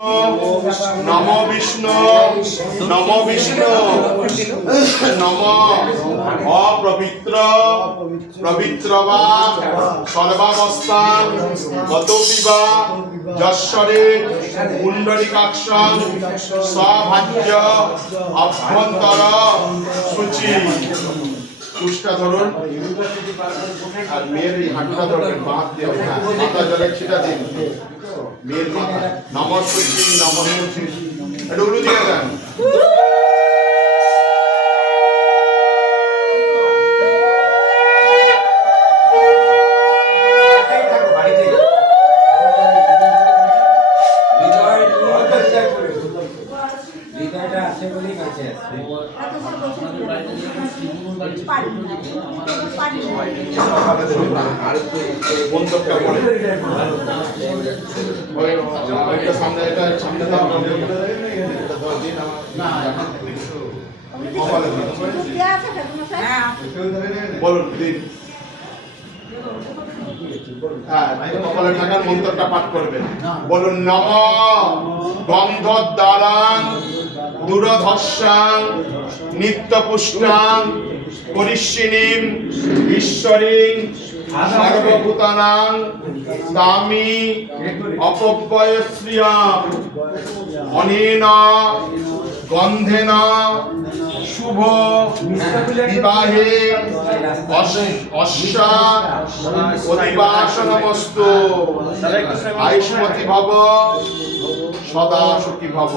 नमो विष्णु नमो विष्णु नम अपवित्र पवित्र वा सर्वावस्थान गतोपि वा यस्सरे पुंडरीकाक्षं सभाज्य अभ्यंतर शुचि पुष्टा धरुन और मेरी हाथटा धरुन बात दियो माथा जले छिटा दिन मेर माथा नमस्ते नमस्ते এটা উলু দিয়ে দেন বিজয়টা আছে বলেই কাছে আছে বন্ধকটা পড়ে ওই ওইটা সামনে এটা সামনে দাও এটা দাও দিন না মোবাইলে বলুন দিন হ্যাঁ কপালে থাকার মন্ত্রটা পাঠ করবেন বলুন নম গন্ধদ্বারাং দুরধস্যাং নিত্যপুষ্টাং পরিষ্যিনীম ঈশ্বরীং সর্বভূতানাং তামি অপব্যয়শ্রিয়াম অনেন গন্ধেন শুভ বিবাহে অশ্বা অধিবাসনমস্তু আয়ুষ্মতি ভব সদা সুখী ভব।